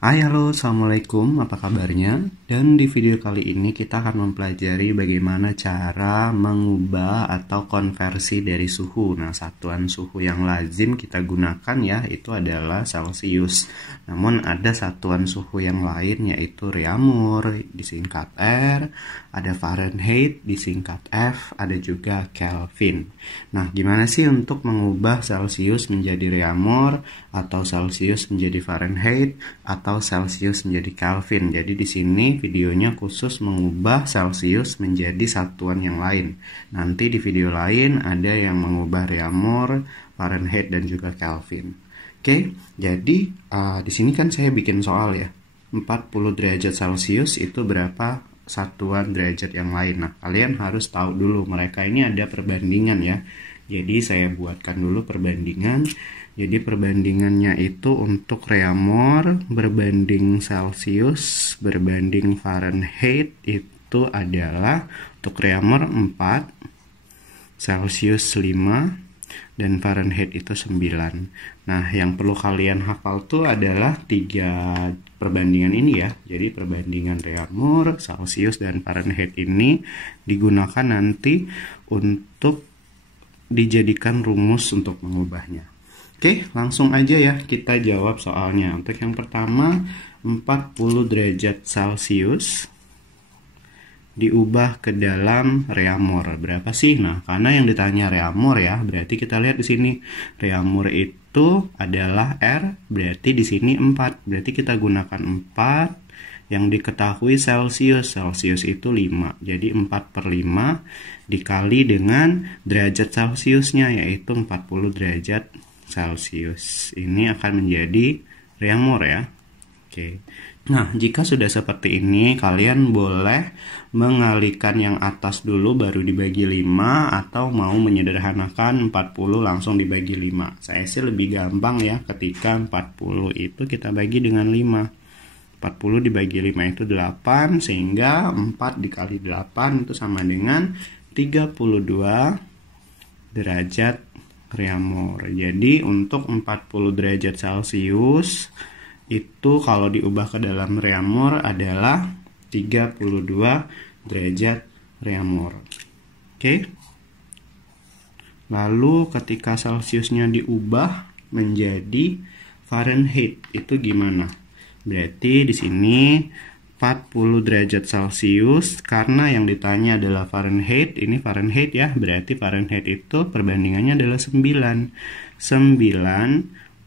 Hai halo, assalamualaikum, apa kabarnya? Dan di video kali ini kita akan mempelajari bagaimana cara mengubah atau konversi dari suhu. Nah, satuan suhu yang lazim kita gunakan ya, itu adalah Celsius. Namun ada satuan suhu yang lain yaitu Reaumur, disingkat R, ada Fahrenheit, disingkat F, ada juga Kelvin. Nah, gimana sih untuk mengubah Celsius menjadi Reaumur, atau Celsius menjadi Fahrenheit, atau Celsius menjadi Kelvin. Jadi di sini videonya khusus mengubah Celsius menjadi satuan yang lain. Nanti di video lain ada yang mengubah Reaumur, Fahrenheit dan juga Kelvin. Oke, jadi di sini kan saya bikin soal ya. 40 derajat Celsius itu berapa satuan derajat yang lain. Nah, kalian harus tahu dulu mereka ini ada perbandingan ya. Jadi saya buatkan dulu perbandingan. Jadi perbandingannya itu untuk Reaumur berbanding Celsius berbanding Fahrenheit itu adalah untuk Reaumur 4, Celsius 5, dan Fahrenheit itu 9. Nah, yang perlu kalian hafal tuh adalah 3 perbandingan ini ya. Jadi perbandingan Reaumur, Celsius, dan Fahrenheit ini digunakan nanti untuk dijadikan rumus untuk mengubahnya. Oke, langsung aja ya kita jawab soalnya. Untuk yang pertama, 40 derajat Celsius diubah ke dalam Reaumur. Berapa sih? Nah, karena yang ditanya Reaumur ya, berarti kita lihat di sini Reaumur itu adalah R, berarti di sini 4. Berarti kita gunakan 4 yang diketahui Celsius. Celsius itu 5. Jadi 4/5 dikali dengan derajat Celsiusnya yaitu 40 derajat Celsius. Ini akan menjadi Reaumur ya. Oke. Nah, jika sudah seperti ini, kalian boleh mengalihkan yang atas dulu baru dibagi 5 atau mau menyederhanakan 40 langsung dibagi 5. Saya sih lebih gampang ya ketika 40 itu kita bagi dengan 5. 40 dibagi 5 itu 8, sehingga 4 dikali 8 itu sama dengan 32 derajat Reaumur. Jadi untuk 40 derajat Celsius itu kalau diubah ke dalam Reaumur adalah 32 derajat Reaumur. Oke. Lalu ketika Celsiusnya diubah menjadi Fahrenheit itu gimana? Berarti di sini 40 derajat Celsius, karena yang ditanya adalah Fahrenheit, ini Fahrenheit ya, berarti Fahrenheit itu perbandingannya adalah 9. 9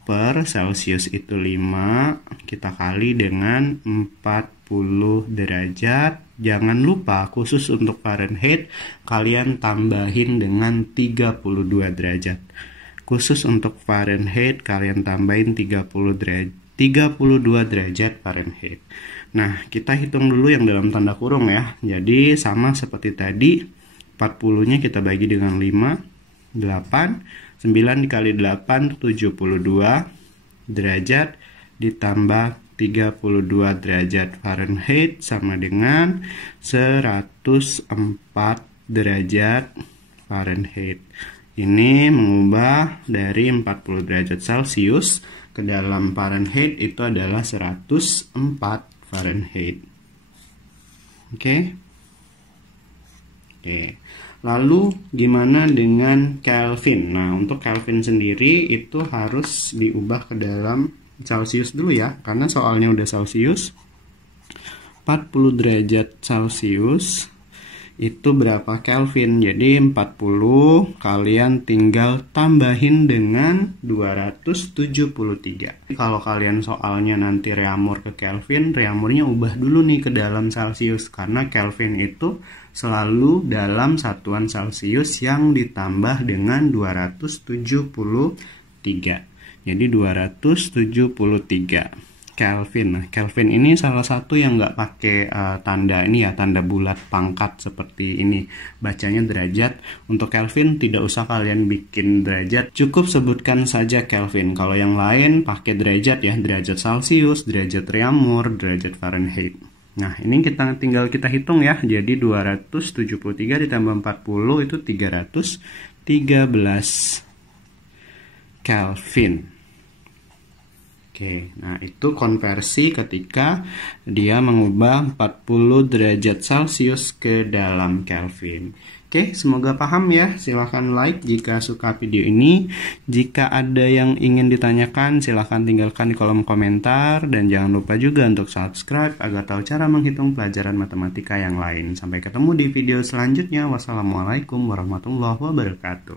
per Celsius itu 5, kita kali dengan 40 derajat. Jangan lupa khusus untuk Fahrenheit, kalian tambahin dengan 32 derajat. Khusus untuk Fahrenheit, kalian tambahin 32 derajat Fahrenheit. Nah, kita hitung dulu yang dalam tanda kurung ya. Jadi sama seperti tadi, 40-nya kita bagi dengan 5, 8, 9 dikali 8, 72 derajat, ditambah 32 derajat Fahrenheit sama dengan 104 derajat Fahrenheit. Ini mengubah dari 40 derajat Celsius ke dalam Fahrenheit itu adalah 104 Fahrenheit. Oke. Lalu gimana dengan Kelvin? Nah, untuk Kelvin sendiri itu harus diubah ke dalam Celsius dulu ya, karena soalnya udah Celsius. 40 derajat Celsius itu berapa Kelvin? Jadi 40 kalian tinggal tambahin dengan 273. Kalau kalian soalnya nanti Reaumur ke Kelvin, Reaumurnya ubah dulu nih ke dalam Celsius, karena Kelvin itu selalu dalam satuan Celsius yang ditambah dengan 273. Jadi 273 Kelvin. Nah, Kelvin ini salah satu yang nggak pakai tanda ini ya, tanda bulat pangkat seperti ini. Bacanya derajat. Untuk Kelvin tidak usah kalian bikin derajat, cukup sebutkan saja Kelvin. Kalau yang lain pakai derajat ya, derajat Celsius, derajat Reaumur, derajat Fahrenheit. Nah, ini tinggal kita hitung ya. Jadi 273 ditambah 40 itu 313 Kelvin. Oke, nah itu konversi ketika dia mengubah 40 derajat Celcius ke dalam Kelvin. Oke, semoga paham ya. Silahkan like jika suka video ini. Jika ada yang ingin ditanyakan, silahkan tinggalkan di kolom komentar. Dan jangan lupa juga untuk subscribe agar tahu cara menghitung pelajaran matematika yang lain. Sampai ketemu di video selanjutnya. Wassalamualaikum warahmatullahi wabarakatuh.